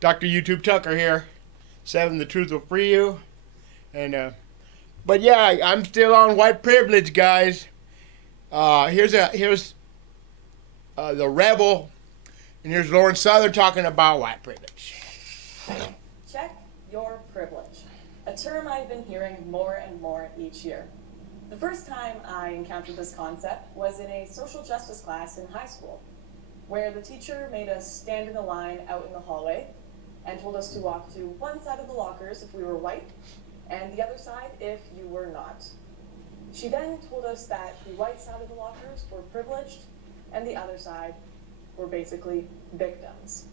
Dr. YouTube Tucker here. 7, the truth will free you. And but yeah, I'm still on white privilege, guys. Here's the rebel, and here's Lauren Southern talking about white privilege. Check your privilege, a term I've been hearing more and more each year. The first time I encountered this concept was in a social justice class in high school, where the teacher made us stand in a line out in the hallway and told us to walk to one side of the lockers if we were white and the other side if you were not. She then told us that the white side of the lockers were privileged and the other side were basically victims.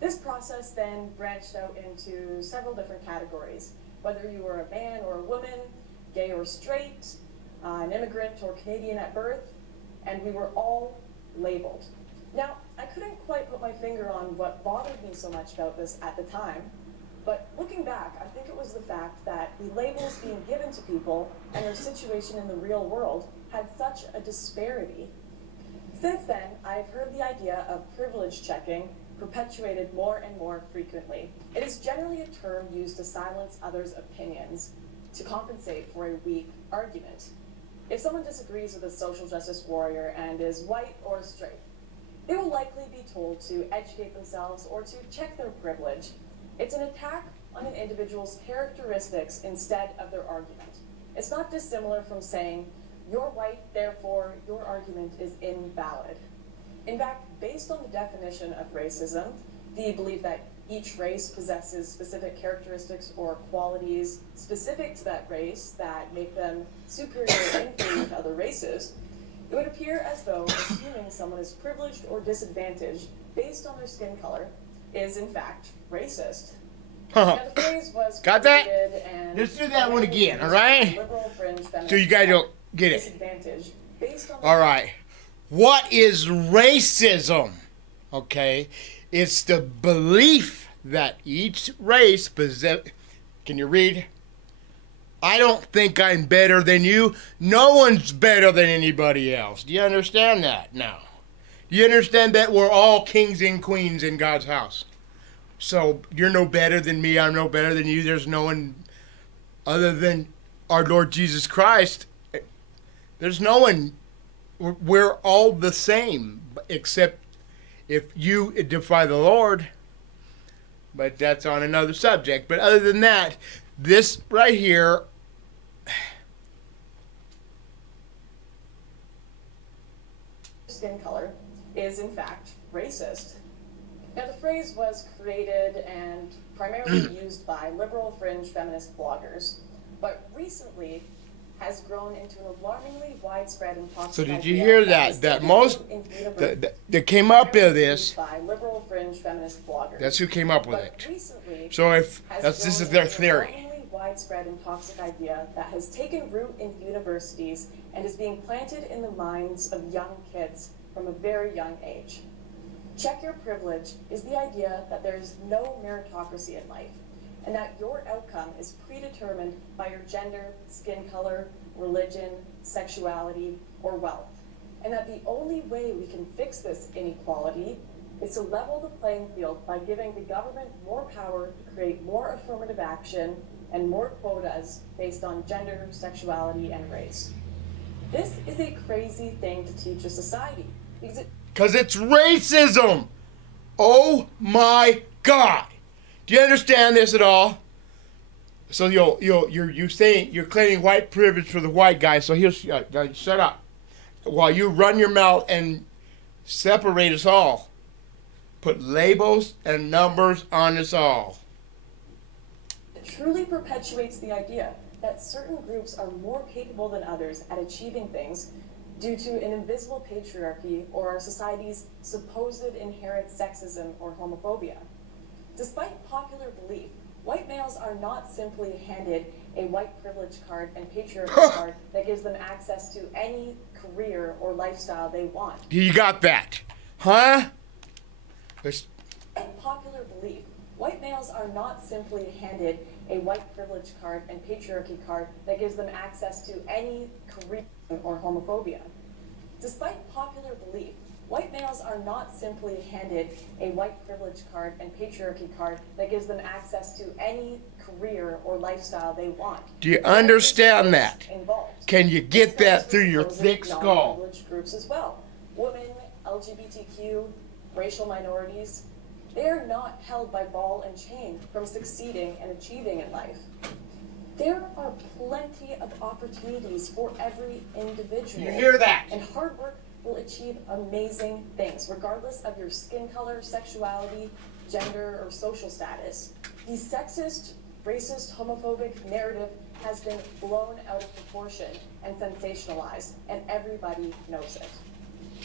This process then branched out into several different categories, whether you were a man or a woman, gay or straight, an immigrant or Canadian at birth, and we were all labeled. Now, I couldn't quite put my finger on what bothered me so much about this at the time, but looking back, I think it was the fact that the labels being given to people and their situation in the real world had such a disparity. Since then, I've heard the idea of privilege checking perpetuated more and more frequently. It is generally a term used to silence others' opinions, to compensate for a weak argument. If someone disagrees with a social justice warrior and is white or straight, they will likely be told to educate themselves or to check their privilege. It's an attack on an individual's characteristics instead of their argument. It's not dissimilar from saying, "You're white, therefore your argument is invalid." In fact, based on the definition of racism, the belief that each race possesses specific characteristics or qualities specific to that race that make them superior or inferior to other races, it would appear as though assuming someone is privileged or disadvantaged based on their skin color is in fact racist. Now, the phrase was Got that? and Let's do that one again, all right? liberal fringe So you guys don't get it. disadvantage based on All right. What is racism? Okay. It's the belief that each race possess. Can you read? I don't think I'm better than you. No one's better than anybody else. Do you understand that now? Do you understand that we're all kings and queens in God's house? So you're no better than me. I'm no better than you. There's no one other than our Lord Jesus Christ. There's no one. We're all the same, except if you defy the Lord. But that's on another subject. But other than that, this right here, skin color is in fact racist. Now, the phrase was created and primarily used by liberal fringe feminist bloggers, but recently has grown into an alarmingly widespread and toxic so did you idea hear is that? That taken most root in universe- that came up with this. by liberal fringe feminist bloggers. That's who came up with But it. recently So if has this is grown their into an theory. alarmingly widespread and toxic idea that has taken root in universities and is being planted in the minds of young kids from a very young age. Check your privilege is the idea that there is no meritocracy in life, and that your outcome is predetermined by your gender, skin color, religion, sexuality, or wealth. And that the only way we can fix this inequality is to level the playing field by giving the government more power to create more affirmative action and more quotas based on gender, sexuality, and race. This is a crazy thing to teach a society Because it's racism. Oh my God. Do you understand this at all? So you're saying you're claiming white privilege for the white guy. So here's shut up while you run your mouth and separate us all. Put labels and numbers on us all. It truly perpetuates the idea that certain groups are more capable than others at achieving things due to an invisible patriarchy or our society's supposed inherent sexism or homophobia. Despite popular belief, white males are not simply handed a white privilege card and patriarchy card that gives them access to any career or lifestyle they want. You got that, huh? In popular belief, white males are not simply handed a white privilege card and patriarchy card that gives them access to any career or homophobia. Despite popular belief, White males are not simply handed a white privilege card and patriarchy card that gives them access to any career or lifestyle they want. Do you understand that? Involved. Can you get that through your thick skull? Non-privileged groups as well. Women, LGBTQ, racial minorities, they are not held by ball and chain from succeeding and achieving in life. There are plenty of opportunities for every individual. You hear that? And hard work will achieve amazing things, regardless of your skin color, sexuality, gender, or social status. The sexist, racist, homophobic narrative has been blown out of proportion and sensationalized, and everybody knows it.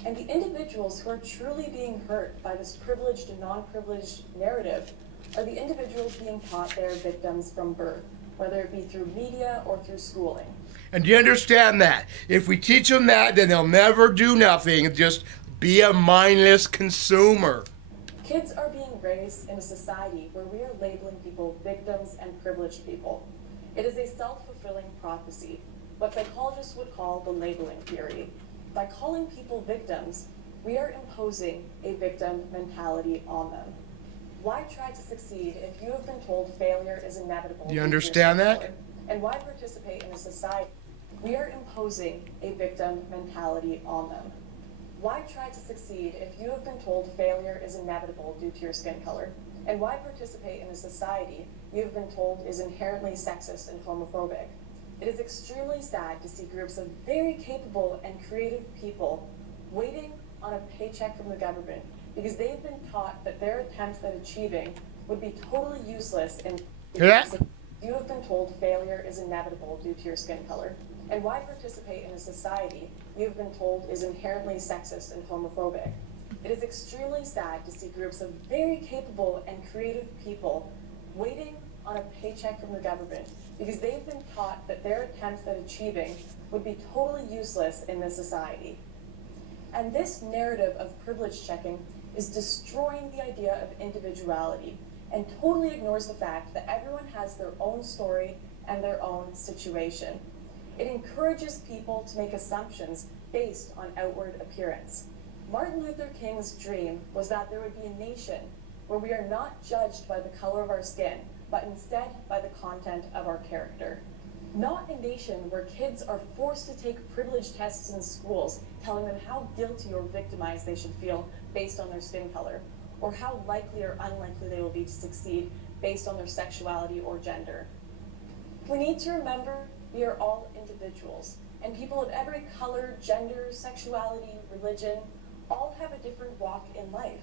And the individuals who are truly being hurt by this privileged and non-privileged narrative are the individuals being taught they are victims from birth, whether it be through media or through schooling. And do you understand that? If we teach them that, then they'll never do nothing, just be a mindless consumer. Kids are being raised in a society where we are labeling people victims and privileged people. It is a self-fulfilling prophecy, what psychologists would call the labeling theory. By calling people victims, we are imposing a victim mentality on them. Why try to succeed if you have been told failure is inevitable? Do you understand that? And why participate in a society? We are imposing a victim mentality on them. Why try to succeed if you have been told failure is inevitable due to your skin color? And why participate in a society you have been told is inherently sexist and homophobic? It is extremely sad to see groups of very capable and creative people waiting on a paycheck from the government because they've been taught that their attempts at achieving would be totally useless and you have been told failure is inevitable due to your skin color. And why participate in a society you have been told is inherently sexist and homophobic? It is extremely sad to see groups of very capable and creative people waiting on a paycheck from the government because they've been taught that their attempts at achieving would be totally useless in this society. And this narrative of privilege checking is destroying the idea of individuality and totally ignores the fact that everyone has their own story and their own situation. It encourages people to make assumptions based on outward appearance. Martin Luther King's dream was that there would be a nation where we are not judged by the color of our skin, but instead by the content of our character. Not a nation where kids are forced to take privilege tests in schools, telling them how guilty or victimized they should feel based on their skin color, or how likely or unlikely they will be to succeed based on their sexuality or gender. We need to remember we are all individuals, and people of every color, gender, sexuality, religion, all have a different walk in life.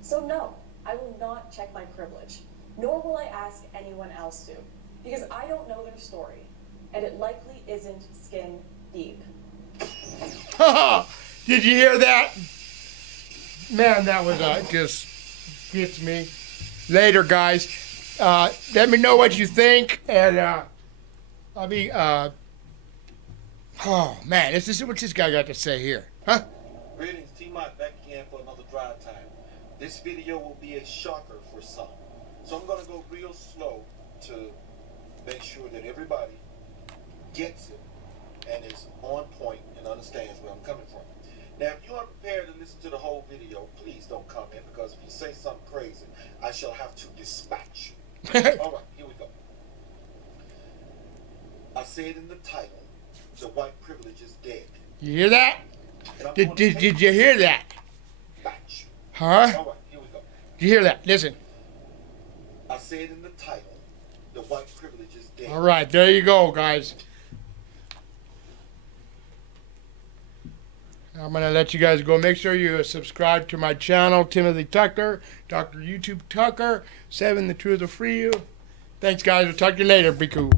So no, I will not check my privilege, nor will I ask anyone else to, because I don't know their story, and it likely isn't skin deep. Did you hear that? Man, that was just gets me. Later, guys. Let me know what you think, and I'll be. Oh man, this is what this guy got to say here, huh? Greetings, T-Mont, back again for another drive time. This video will be a shocker for some, so I'm gonna go real slow to make sure that everybody gets it and is on point and understands where I'm coming from. Now, if you are prepared to listen to the whole video, please don't comment, because if you say something crazy, I shall have to dispatch you. All right, here we go. I said in the title, the white privilege is dead. You hear that? Did you hear that? Batch. Huh? All right, here we go. Did you hear that? Listen. I said in the title, the white privilege is dead. All right, there you go, guys. I'm going to let you guys go. Make sure you subscribe to my channel, Timothy Tucker, Dr. YouTube Tucker, 7 The Truth Will Free You. Thanks, guys. We'll talk to you later. Be cool.